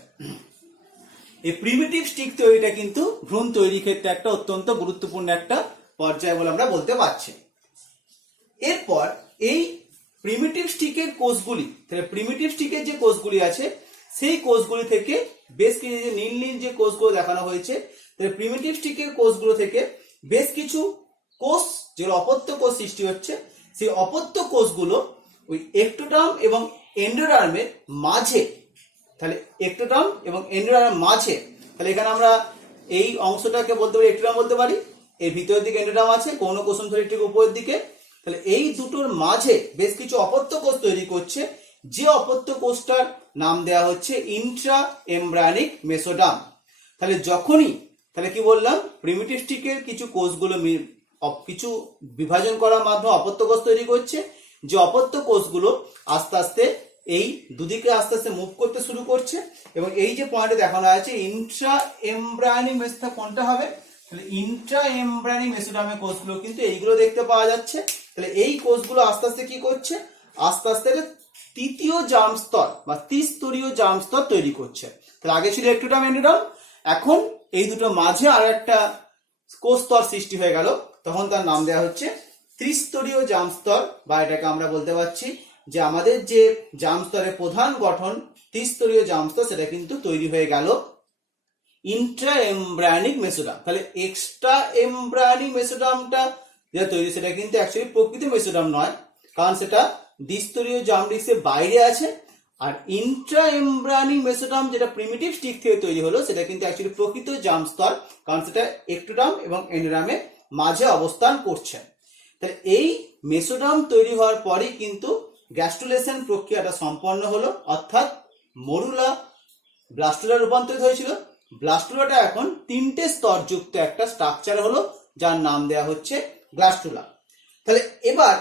এই প্রিমিটিভ স্টিক তৈরিটা কিন্তু ভ্রূণ তৈরির ক্ষেত্রে একটা অত্যন্ত গুরুত্বপূর্ণ একটা পর্যায় বলে আমরা বলতে পারছি। এরপর এই প্রিমিটিভ স্টিকের কোষগুলি, তাহলে প্রিমিটিভ স্টিকের যে কোষগুলি আছে, সেই কোষগুলি থেকে বেশ কিছু নীল নীল যে কোষগুলো দেখানো হয়েছে, তাহলে প্রিমিটিভ স্টিকের কোষগুলো থেকে বেশ কিছু কোষ যেগুলো অপত্য কোষ সৃষ্টি হচ্ছে, সেই অপত্য কোষগুলো ওই এক্টোডার্ম এবং এন্ডোডার্মের মাঝে, তাহলে এক্টোডার্ম এবং এন্ডোডার্মের মাঝে, তাহলে এখানে আমরা এই অংশটাকে বলতে পারি এক্টোডার্ম বলতে পারি, এর ভিতরের দিকে এন্ডোডার্ম আছে, কোন কোষম থলির ঠিক উপরের দিকে, তাহলে এই দুটোর মাঝে বেশ কিছু অপত্য কোষ তৈরি করছে। যে অপত্য কোষটার নাম দেওয়া হচ্ছে ইন্ট্রা এমব্রায়োনিক মেসোডার্ম। তাহলে যখনই, তাহলে কি বললাম, প্রিমিটিভ স্টিকের কিছু কোষগুলো কিছু বিভাজন করার মাধ্যমে অপত্য কোষ তৈরি করছে, যে অপত্য কোষগুলো আস্তে আস্তে এই দুদিকে আস্তে আস্তে মুভ করতে শুরু করছে, এবং এই যে পয়েন্টে দেখানো আছে ইন্ট্রা এমব্রায়োনিক মেসোডার্ম, কোনটা হবে, তাহলে ইন্ট্রা এমব্রায়োনিক মেসোডার্মের কোষগুলো কিন্তু এইগুলো দেখতে পাওয়া যাচ্ছে। তাহলে এই কোষগুলো আস্তে আস্তে কি করছে, আস্তে আস্তে তৃতীয় জার্ম স্তর বা ত্রিস্তরীয় জার্ম স্তর তৈরি করছে। তাহলে আগে ছিল একটোডার্ম এন্ডোডার্ম, এখন এই দুটো মাঝে আর একটা কোষ স্তর সৃষ্টি হয়ে গেল, তখন তার নাম দেওয়া হচ্ছে ত্রিস্তরীয় জার্ম স্তর, বা এটাকে আমরা বলতে পারছি যে আমাদের যে জার্ম স্তরের প্রধান গঠন ত্রিস্তরীয় জার্ম স্তর, সেটা কিন্তু তৈরি হয়ে গেল ইন্ট্রা এমব্রায়োনিক মেসোডার্ম। তাহলে এক্সট্রা এমব্রায়োনিক মেসোডার্মটা যেটা তৈরি, সেটা কিন্তু অ্যাকচুয়ালি প্রকৃত মেসোডার্ম নয়, কারণ সেটা দ্বিস্তরীয় জার্ম ডিস্কের বাইরে আছে। আর ইন্ট্রা এমব্রায়োনিক মেসোডার্ম যেটা প্রিমিটিভ স্টিক থেকে তৈরি হলো, সেটা কিন্তু অ্যাকচুয়ালি প্রকৃত জার্ম স্তর, কারণ সেটা একটোডার্ম এবং এন্ডোডার্মের মাঝে অবস্থান করছে। তাহলে এই মেসোডার্ম তৈরি হওয়ার পরেই কিন্তু গ্যাস্ট্রুলেশন প্রক্রিয়াটা সম্পন্ন হলো, অর্থাৎ মরুলা ব্লাস্টুলা রূপান্তরিত হয়েছিল। ব্লাস্টুলাটা এখন তিনটে স্তর যুক্ত একটা স্ট্রাকচার হলো, যার নাম দেওয়া হচ্ছে গ্লাস্টুলা। তাহলে এবার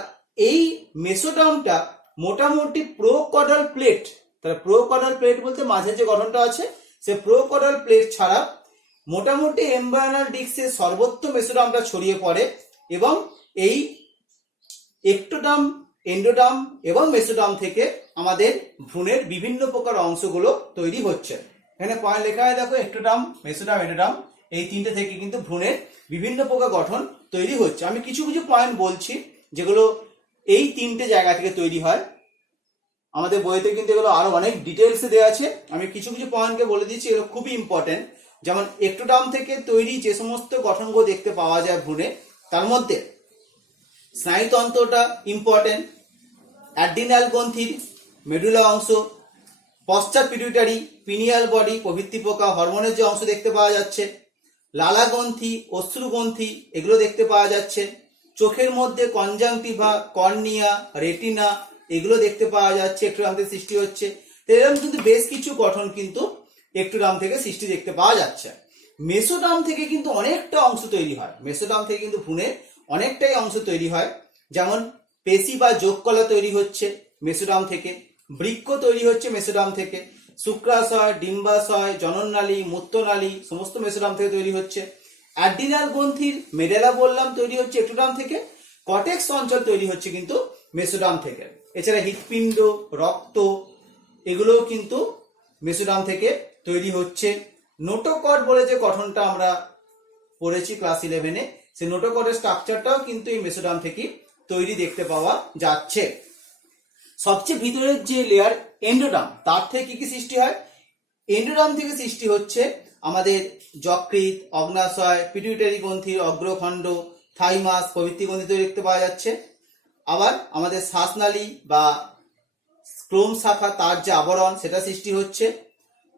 এই মেসোডার্মটা মোটামুটি প্রোকডাল প্লেট, তাহলে প্রোকডাল প্লেট বলতে মাঝে যে গঠনটা আছে, সে প্রোকডাল প্লেট ছাড়া মোটামুটি এমব্রায়োনাল ডিস্কের সর্বত্র মেসোডার্মটা ছড়িয়ে পড়ে, এবং এই একটোডার্ম, এন্ডোডার্ম এবং মেসোডার্ম থেকে আমাদের ভ্রূণের বিভিন্ন প্রকার অংশগুলো তৈরি হচ্ছে। এখানে পয়েন্ট লেখা হয় দেখো, একটোডার্ম, মেসোডার্ম, এন্ডোডার্ম, এই তিনটে থেকে কিন্তু ভ্রূণের বিভিন্ন প্রকার গঠন তৈরি হচ্ছে। আমি কিছু কিছু পয়েন্ট বলছি যেগুলো এই তিনটে জায়গা থেকে তৈরি হয়। আমাদের বইতে কিন্তু এগুলো আরো অনেক ডিটেলসে দেওয়া আছে, আমি কিছু কিছু পয়েন্টকে বলে দিচ্ছি, এগুলো খুবই ইম্পর্টেন্ট। যেমন একটোডার্ম থেকে তৈরি যে সমস্ত গঠনগুলো দেখতে পাওয়া যায় ভ্রূণে, তার মধ্যে স্নায়ুতন্ত্রটা ইম্পর্টেন্ট, অ্যাড্রিনাল গ্রন্থির মেডুলা অংশ, পশ্চাৎ পিটুইটারি, পিনিয়াল বডি প্রভৃতি প্রকার হরমোনের যে অংশ দেখতে পাওয়া যাচ্ছে, লালা গ্রন্থি, অশ্রু গ্রন্থি, এগুলো দেখতে পাওয়া যাচ্ছে। চোখের মধ্যে কনজাংটিভা, কর্নিয়া, রেটিনা, এগুলো দেখতে পাওয়া যাচ্ছে, একটোডার্ম থেকে সৃষ্টি হচ্ছে। এরকম কিন্তু বেশ কিছু গঠন কিন্তু একটোডার্ম থেকে সৃষ্টি দেখতে পাওয়া যাচ্ছে। মেসোডার্ম থেকে কিন্তু অনেকটা অংশ তৈরি হয়, মেসোডার্ম থেকে কিন্তু ভ্রূণের অনেকটাই অংশ তৈরি হয়। যেমন পেশি বা যোগকলা তৈরি হচ্ছে মেসোডার্ম থেকে, বৃক্ক তৈরি হচ্ছে মেসোডার্ম থেকে, শুক্রাশয়, ডিম্বাশয়, জনননালী, মূত্রনালী সমস্ত মেসোডার্ম থেকে তৈরি হচ্ছে। অ্যাড্রিনাল গ্রন্থির মেডেলা বললাম তৈরি হচ্ছে একটোডার্ম থেকে, কর্টেক্স অঞ্চল তৈরি হচ্ছে কিন্তু মেসোডার্ম থেকে। এছাড়া হৃৎপিণ্ড, রক্ত, এগুলোও কিন্তু মেসোডার্ম থেকে তৈরি হচ্ছে। নোটোকর্ড বলে যে গঠনটা আমরা পড়েছি ক্লাস 11-এ, সেই নোটোকর্ডের স্ট্রাকচারটাও কিন্তু এই মেসোডার্ম থেকে তৈরি দেখতে পাওয়া যাচ্ছে। সবচেয়ে ভিতরের যে লেয়ার এন্ডোডার্ম, তার থেকে কি কি সৃষ্টি হয়, এন্ডোডার্ম থেকে সৃষ্টি হচ্ছে আমাদের যকৃৎ, অগ্নাশয়, পিটুইটারি গ্রন্থির অগ্রখণ্ড, থাইমাস প্রভৃতি গ্রন্থি তৈরি দেখতে পাওয়া যাচ্ছে। আবার আমাদের শ্বাসনালী বা ক্লোম শাখা, তার যে আবরণ, সেটা সৃষ্টি হচ্ছে।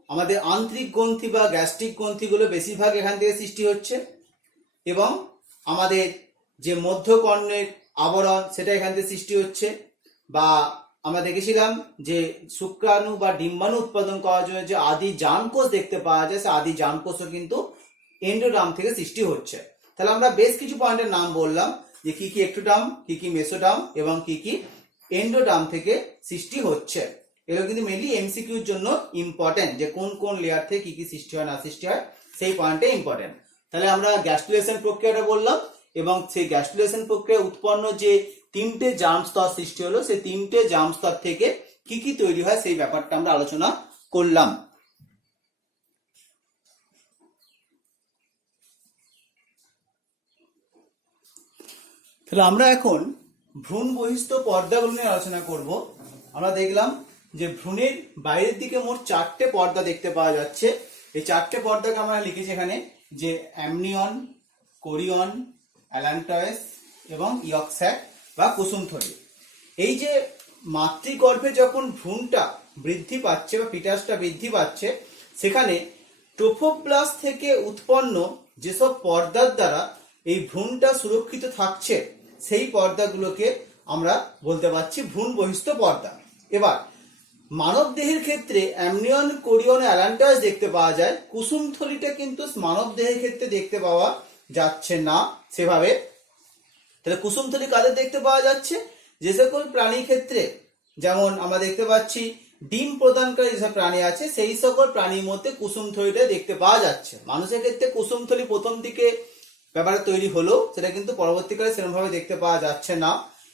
আমাদের আন্তরিক গ্রন্থি বা গ্যাস্ট্রিক গ্রন্থিগুলো বেশিরভাগ এখান থেকে সৃষ্টি হচ্ছে, এবং আমাদের যে মধ্যকর্ণের আবরণ, সেটা এখান থেকে সৃষ্টি হচ্ছে। বা আমরা দেখেছিলাম যে শুক্রাণু বা ডিম্বাণু উৎপাদন করার জন্য যে আদি জার্মকোষ দেখতে পাওয়া যায়, সে আদি জার্মকোষও কিন্তু এন্ডোডার্ম থেকে সৃষ্টি হচ্ছে। তাহলে আমরা বেশ কিছু পয়েন্টের নাম বললাম, যে কি কি একটোডার্ম, কি কি মেসোডার্ম এবং কি কি এন্ডোডার্ম থেকে সৃষ্টি হচ্ছে। এগুলো কিন্তু মেনলি এমসিকিউর জন্য ইম্পর্টেন্ট, যে কোন কোন লেয়ার থেকে কি কি সৃষ্টি হয় না সৃষ্টি হয়, সেই পয়েন্টে ইম্পর্টেন্ট। তাহলে আমরা গ্যাস্ট্রুলেশন প্রক্রিয়াটা বললাম, এবং সেই গ্যাস্ট্রুলেশন প্রক্রিয়া উৎপন্ন যে তিনটে জার্ম স্তর সৃষ্টি হলো, সেই তিনটে জার্ম স্তর থেকে কি কি তৈরি হয় সেই ব্যাপারটা আমরা আলোচনা করলাম। তাহলে আমরা এখন ভ্রূণ বহিস্থ পর্দাগুলো নিয়ে আলোচনা করব। আমরা দেখলাম যে ভ্রূণের বাইরের দিকে মোট 4টে পর্দা দেখতে পাওয়া যাচ্ছে। এই 4টে পর্দাকে আমরা লিখেছি এখানে, যে অ্যামনিয়ন, কোরিয়ন, অ্যালান্টয়েস এবং ইয়ক স্যাক বা কুসুমথলি। এই যে মাতৃগর্ভে যখন ভ্রূণটা বৃদ্ধি পাচ্ছে বা ফিটাসটা বৃদ্ধি পাচ্ছে, সেখানে ট্রোফোপ্লাস্ট থেকে উৎপন্ন যেসব পর্দার দ্বারা এই ভ্রূণটা সুরক্ষিত থাকছে, সেই পর্দাগুলোকে আমরা বলতে পারছি ভ্রূণ বহিস্থ পর্দা। এবার মানব দেহের ক্ষেত্রে অ্যামনিয়ন, কোরিয়ন, অ্যালান্টাস দেখতে পাওয়া যায়। কুসুমথলিটা কিন্তু মানব দেহের ক্ষেত্রে দেখতে পাওয়া যাচ্ছে না সেভাবে। তাহলে কুসুমথলি কাদের দেখতে পাওয়া যাচ্ছে? যে সকল প্রাণীর ক্ষেত্রে, যেমন আমরা দেখতে পাচ্ছি ডিম প্রদানকারী যেসব প্রাণী আছে সেই সকল প্রাণীর মধ্যে কুসুমথলিটা দেখতে পাওয়া যাচ্ছে। মানুষের ক্ষেত্রে কুসুমথলি প্রথম দিকে ব্যাপারটা তৈরি হলো, সেটা কিন্তু পরবর্তীকালে সেরকমভাবে দেখতে পাওয়া যাচ্ছে না।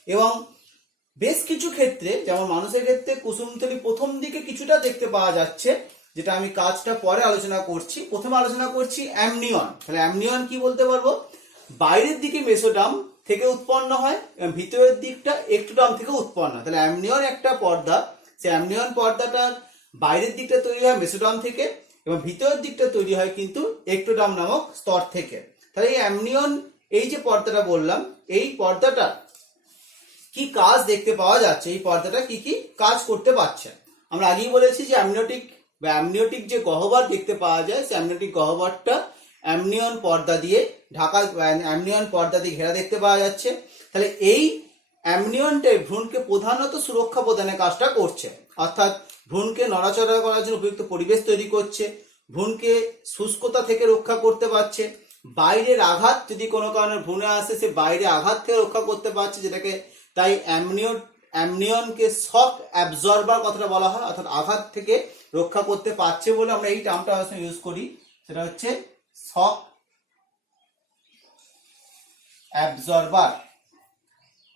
এবং বেশ কিছু ক্ষেত্রে, যেমন মানুষের ক্ষেত্রে কুসুমথলি প্রথম দিকে কিছুটা দেখতে পাওয়া যাচ্ছে, যেটা আমি কাজটা পরে আলোচনা করছি। প্রথমে আলোচনা করছি অ্যামনিয়ন। তাহলে অ্যামনিয়ন কি বলতে পারবো? বাইরের দিকে মেসোডার্ম থেকে উৎপন্ন হয় এবং ভিতরের দিকটা এক্টোডার্ম থেকে উৎপন্ন হয়। তাহলে অ্যামনিয়ন একটা পর্দা, সেই অ্যামনিয়ন পর্দাটার বাইরের দিকটা তৈরি হয় মেসোডার্ম থেকে এবং ভিতরের দিকটা তৈরি হয় কিন্তু এক্টোডার্ম নামক স্তর থেকে। তাহলে এই অ্যামনিয়ন, এই যে পর্দাটা বললাম, এই পর্দাটা কি কাজ দেখতে পাওয়া যাচ্ছে, এই পর্দাটা কি কি কাজ করতে পারছে। আমরা আগেই বলেছি যে অ্যামনিওটিক যে গহ্বর দেখতে পাওয়া যায়, সেই অ্যামনিওটিক গহ্বরটা অ্যামনিয়ন পর্দা দিয়ে ঢাকা, অ্যামনিয়ন পর্দা দিয়ে ঘেরা দেখতে পাওয়া যাচ্ছে। তাহলে এই অ্যামনিয়নটাই ভ্রূণকে প্রধানত সুরক্ষা প্রদানের কাজটা করছে, অর্থাৎ ভ্রূণকে নড়াচড়া করার জন্য উপযুক্ত পরিবেশ তৈরি করছে, ভ্রূণকে শুষ্কতা থেকে রক্ষা করতে পারছে, বাইরের আঘাত যদি কোনো কারণে ভ্রূণে আসে সে বাইরে আঘাত থেকে রক্ষা করতে পারছে, যেটাকে তাই অ্যামনিয়নকে শক অ্যাবজর্বার কথাটা বলা হয়, অর্থাৎ আঘাত থেকে রক্ষা করতে পারছে বলে আমরা এই টার্মটা ইউজ করি, সেটা হচ্ছে শক অ্যাবজর্বার,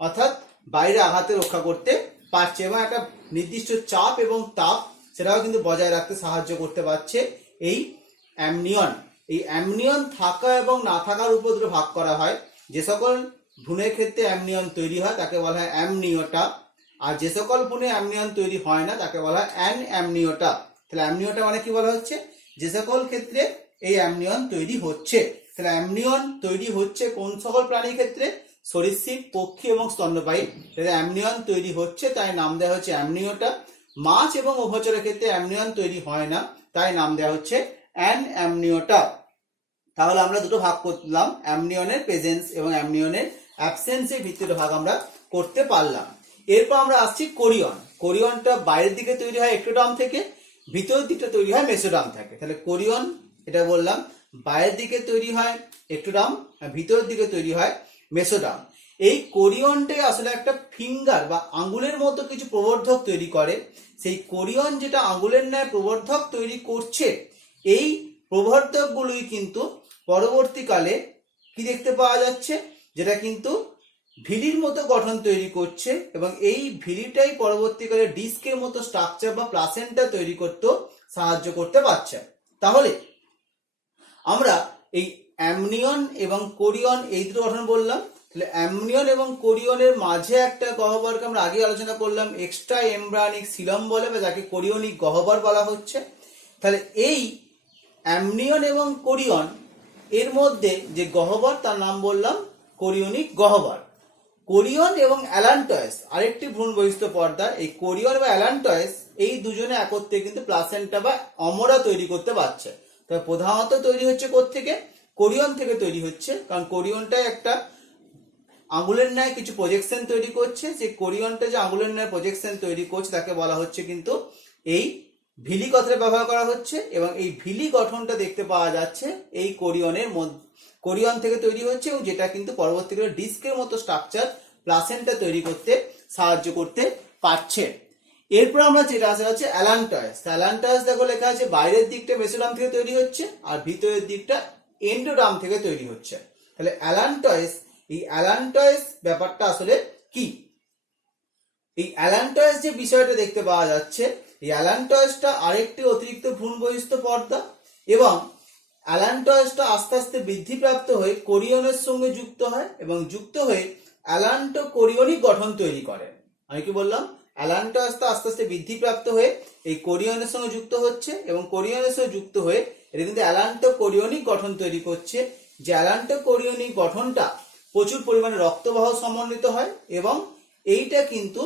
অর্থাৎ বাইরে আঘাতে রক্ষা করতে পারছে এবং একটা নির্দিষ্ট চাপ এবং তাপ সেটাও কিন্তু বজায় রাখতে সাহায্য করতে পারছে এই অ্যামনিয়ন। এই অ্যামনিয়ন থাকা এবং না থাকার উপর দুটো ভাগ করা হয়। যে সকল ভ্রূণের ক্ষেত্রে অ্যামনিয়ন তৈরি হয় তাকে বলা হয় অ্যামনিওটা, আর যে সকল ভ্রূণে অ্যামনিয়ন তৈরি হয় না তাকে বলা হয় অ্যানঅ্যামনিওটা। তাহলে অ্যামনিওটা মানে কি বলা হচ্ছে? যে সকল ক্ষেত্রে এই অ্যামনিয়ন তৈরি হচ্ছে। তাহলে অ্যামনিয়ন তৈরি হচ্ছে কোন সকল প্রাণীর ক্ষেত্রে? সরীসৃপ, পক্ষী এবং স্তন্যপায়ী। তাহলে অ্যামনিয়ন তৈরি হচ্ছে তাই নাম দেওয়া হচ্ছে অ্যামনিওটা। মাছ এবং উভচরের ক্ষেত্রে অ্যামনিয়ন তৈরি হয় না তাই নাম দেওয়া হচ্ছে অ্যানঅ্যামনিওটা। তাহলে আমরা দুটো ভাগ করলাম, অ্যামনিয়নের প্রেজেন্স এবং অ্যামনিয়নের অ্যাবসেন্সের ভিত্তিতে ভাগ আমরা করতে পারলাম। এরপর আমরা আসছি কোরিয়ন। কোরিয়নটা বাইরের দিকে তৈরি হয় এক্টোডার্ম থেকে, ভিতরের দিকটা তৈরি হয় মেসোডার্ম থেকে। তাহলে কোরিয়ন, এটা বললাম, বাইরের দিকে তৈরি হয় এক্টোডার্ম, ভিতরের দিকে তৈরি হয় মেসোডার্ম। এই কোরিয়নটাই আসলে একটা ফিঙ্গার বা আঙ্গুলের মতো কিছু প্রবর্ধক তৈরি করে। সেই কোরিয়ন যেটা আঙ্গুলের ন্যায় প্রবর্ধক তৈরি করছে, এই প্রবর্ধকগুলোই কিন্তু পরবর্তীকালে কি দেখতে পাওয়া যাচ্ছে, যেটা কিন্তু ভিলির মতো গঠন তৈরি করছে এবং এই ভিলিটাই পরবর্তীকালে ডিস্কের মতো স্ট্রাকচার বা প্লাসেন্টা তৈরি করতে সাহায্য করতে পারছে। তাহলে আমরা এই অ্যামনিয়ন এবং কোরিয়ন এই দুটো গঠন বললাম। তাহলে অ্যামনিয়ন এবং কোরিয়নের মাঝে একটা গহ্বরকে আমরা আগে আলোচনা করলাম এক্সট্রা এমব্রায়োনিক সিলম বলে, বা যাকে কোরিয়নিক গহ্বর বলা হচ্ছে। তাহলে এই অ্যামনিয়ন এবং কোরিয়ন এর মধ্যে যে গহ্বর তার নাম বললাম কোরিয়নিক গহ্বর। কোরিয়ন এবং অ্যালান্টয়েস আরেকটি ভ্রূণ বহিস্থ পর্দা। এই কোরিয়ন বা অ্যালান্টয়েস এই দুজনে একত্রে কিন্তু প্লাসেন্টা বা অমরা তৈরি করতে পারছে। তবে প্রধানত তৈরি হচ্ছে কোত্থেকে? কোরিয়ন থেকে তৈরি হচ্ছে, কারণ কোরিয়নটাই একটা আঙুলের ন্যায় কিছু প্রজেকশন তৈরি করছে। সেই কোরিয়নটা যে আঙুলের ন্যায় প্রজেকশন তৈরি করছে তাকে বলা হচ্ছে কিন্তু এই ভিলি কথাটা ব্যবহার করা হচ্ছে এবং এই ভিলি গঠনটা দেখতে পাওয়া যাচ্ছে এই কোরিয়নের মধ্যে, কোরিয়ন থেকে তৈরি হচ্ছে এবং যেটা কিন্তু পরবর্তীকালে ডিস্কের মতো স্ট্রাকচার প্লাসেন্টা তৈরি করতে সাহায্য করতে পারছে। এরপর আমরা যেটা আসা হচ্ছে অ্যালান্টয়েস। অ্যালান্টয়েস দেখো লেখা আছে বাইরের দিকটা মেসোডার্ম থেকে তৈরি হচ্ছে আর ভিতরের দিকটা এন্ডোডার্ম থেকে তৈরি হচ্ছে। তাহলে অ্যালান্টয়েস, এই অ্যালান্টয়েস ব্যাপারটা আসলে কি? এই অ্যালান্টয়েস যে বিষয়টা দেখতে পাওয়া যাচ্ছে, এই অ্যালান্টয়েসটা আরেকটি অতিরিক্ত ভ্রূণ বহিস্থ পর্দা এবং অ্যালান্টয়েসটা আস্তে আস্তে বৃদ্ধিপ্রাপ্ত হয়ে কোরিয়নের সঙ্গে যুক্ত হয় এবং যুক্ত হয়ে অ্যালান্টো কোরিয়নিক গঠন তৈরি করে। আমি কি বললাম? অ্যালান্টয়েসটা আস্তে আস্তে বৃদ্ধিপ্রাপ্ত হয়ে এই কোরিয়নের সঙ্গে যুক্ত হচ্ছে এবং কোরিয়নের সঙ্গে যুক্ত হয়ে এটা কিন্তু অ্যালান্টো কোরিয়নিক গঠন তৈরি করছে। যে অ্যালান্টো কোরিয়নিক গঠনটা প্রচুর পরিমাণে রক্তবাহ সমন্বিত হয় এবং এইটা কিন্তু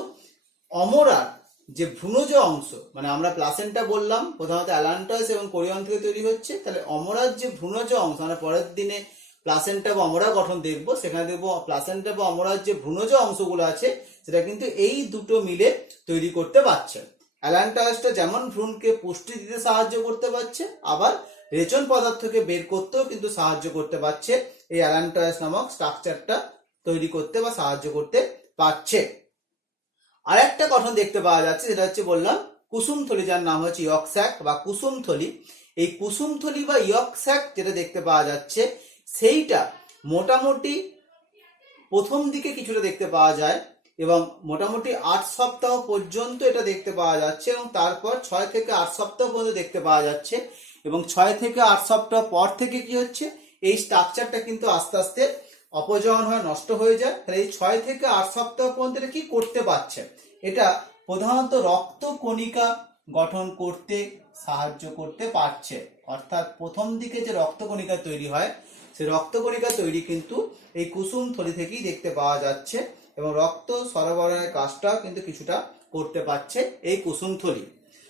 অমরার যে ভ্রূণজ অংশ, মানে আমরা প্লাসেন্টা বললাম প্রধানত অ্যালান্টয়েস এবং কোরিয়ন থেকে তৈরি হচ্ছে, তাহলে অমরার যে ভ্রূণজ অংশ, আমরা পরের দিনে প্লাসেন্টা বা অমরা গঠন দেখবো, সেখানে দেখবো প্লাসেন্টা বা অমরার যে ভ্রূণজ অংশগুলো আছে সেটা কিন্তু এই দুটো মিলে তৈরি করতে পারছে। অ্যালান্টাসটা যেমন ভ্রূণকে পুষ্টি দিতে সাহায্য করতে পারছে, আবার রেচন পদার্থকে বের করতেও কিন্তু সাহায্য করতে পারছে, এই অ্যালান্টাস নামক স্ট্রাকচারটা তৈরি করতে বা সাহায্য করতে পারছে। আর একটা গঠন দেখতে পাওয়া যাচ্ছে, যেটা হচ্ছে বললাম কুসুমথলি, যার নাম হচ্ছে ইয়ক স্যাক বা কুসুমথলি। এই কুসুমথলি বা ইয়ক স্যাক যেটা দেখতে পাওয়া যাচ্ছে, সেইটা মোটামুটি প্রথম দিকে কিছুটা দেখতে পাওয়া যায় এবং মোটামুটি 8 সপ্তাহ পর্যন্ত এটা দেখতে পাওয়া যাচ্ছে, এবং তারপর 6 থেকে 8 সপ্তাহ পর্যন্ত দেখতে পাওয়া যাচ্ছে, এবং 6 থেকে 8 সপ্তাহ পর থেকে কি হচ্ছে, এই স্ট্রাকচারটা কিন্তু আস্তে আস্তে অপজয়ন হয়ে নষ্ট হয়ে যায়। তাহলে এই 6 থেকে 8 সপ্তাহ পর্যন্ত এটা কি করতে পারছে, এটা প্রধানত রক্ত কণিকা গঠন করতে সাহায্য করতে পারছে। অর্থাৎ প্রথম দিকে যে রক্ত কণিকা তৈরি হয়, সেই রক্ত কণিকা তৈরি কিন্তু এই কুসুম থলি থেকেই দেখতে পাওয়া যাচ্ছে, এবং রক্ত সরবরাহের কাজটাও কিন্তু কিছুটা করতে পারছে এই কুসুম থলি।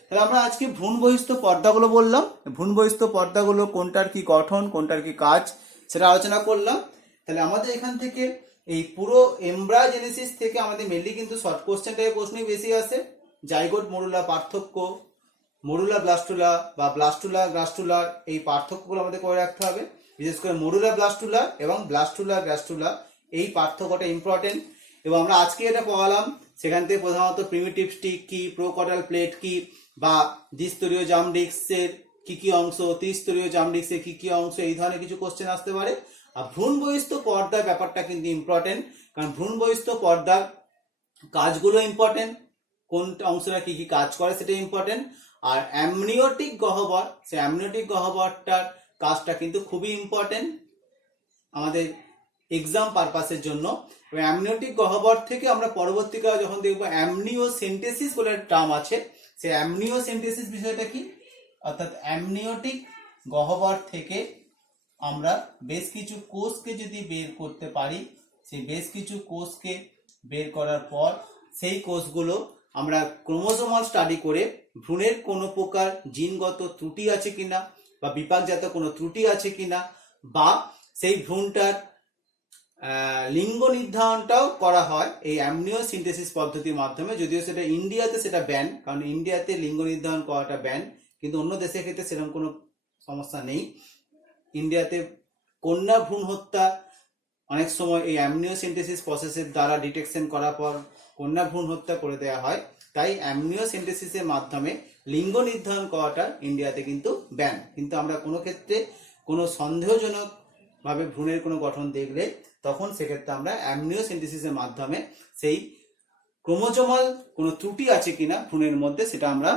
তাহলে আমরা আজকে ভ্রূণ বহিস্থ পর্দাগুলো বললাম, ভ্রূণ বহিস্থ পর্দাগুলো কোনটার কি গঠন, কোনটার কি কাজ, সেটা আলোচনা করলাম। তাহলে আমাদের এখান থেকে এই পুরো এমব্রায়োজেনেসিস থেকে আমাদের মেনলি কিন্তু শর্ট কোশ্চেন টাইপের প্রশ্নই বেশি আসে। জাইগোট মরুলা পার্থক্য, মরুলা ব্লাস্টুলা বা ব্লাস্টুলা গ্রাস্টুলার এই পার্থক্যগুলো আমাদের করে রাখতে হবে। বিশেষ করে মরুলা ব্লাস্টুলা এবং ব্লাস্টুলা গ্রাস্টুলা এই পার্থক্যটা ইম্পর্টেন্ট। এবং আমরা আজকে এটা পড়ালাম, সেখান থেকে প্রধানত প্রিমিটিভ স্টিক কি, প্রোকটাল প্লেট কি, বা দ্বিস্তরীয় জামডিস্কের কি কি অংশ, ত্রিস্তরীয় জামডিস্কের কি কি অংশ, এই ধরনের কিছু কোশ্চেন আসতে পারে। আর ভ্রূণ বহিস্থ পর্দার ব্যাপারটা কিন্তু ইম্পর্টেন্ট, কারণ ভ্রূণ বহিস্থ পর্দার কাজগুলো ইম্পর্টেন্ট, কোন অংশটা কি কি কাজ করে সেটা ইম্পর্টেন্ট। আর অ্যামনিওটিক গহ্বর, সেই অ্যামনিওটিক গহ্বরটার কাজটা কিন্তু খুবই ইম্পর্টেন্ট আমাদের এক্সাম পারপাসের জন্য। অ্যামনিওটিক গহ্বর থেকে আমরা পরবর্তীকালে যখন দেখবো অ্যামনিওসেন্টেসিস বলে একটা টার্ম আছে, সেই অ্যামনিওসেন্টেসিস বিষয়টা কি, অর্থাৎ অ্যামনিওটিক গহ্বর থেকে আমরা বেশ কিছু কোষকে যদি বের করতে পারি, সেই বেশ কিছু কোষকে বের করার পর সেই কোষগুলো আমরা ক্রোমোজোমাল স্টাডি করে ভ্রূণের কোনো প্রকার জিনগত ত্রুটি আছে কিনা বা বিপাকজাত কোনো ত্রুটি আছে কিনা, বা সেই ভ্রূণটার লিঙ্গ নির্ধারণটাও করা হয় এই অ্যামনিওসিন্থেসিস পদ্ধতির মাধ্যমে। যদিও সেটা ইন্ডিয়াতে সেটা ব্যান, কারণ ইন্ডিয়াতে লিঙ্গ নির্ধারণ করাটা ব্যান, কিন্তু অন্য দেশের ক্ষেত্রে সেরকম কোনো সমস্যা নেই। ইন্ডিয়াতে কন্যা ভ্রূণ হত্যা অনেক সময় এই অ্যামনিওসিন্থেসিস প্রসেসের দ্বারা ডিটেকশন করার পর কন্যা ভ্রূণ হত্যা করে দেওয়া হয়। তাই অ্যামনিওসিন্থেসিসের মাধ্যমে লিঙ্গ নির্ধারণ করাটা ইন্ডিয়াতে কিন্তু ব্যান। কিন্তু আমরা কোনো ক্ষেত্রে কোনো সন্দেহজনক ভাবে ভ্রূণের কোনো গঠন দেখলে তখন সেক্ষেত্রে আমরা অ্যামনিওসিন্থেসিসের মাধ্যমে সেই ক্রোমোজোমাল কোনো ত্রুটি আছে কিনা ভ্রূণের মধ্যে সেটা আমরা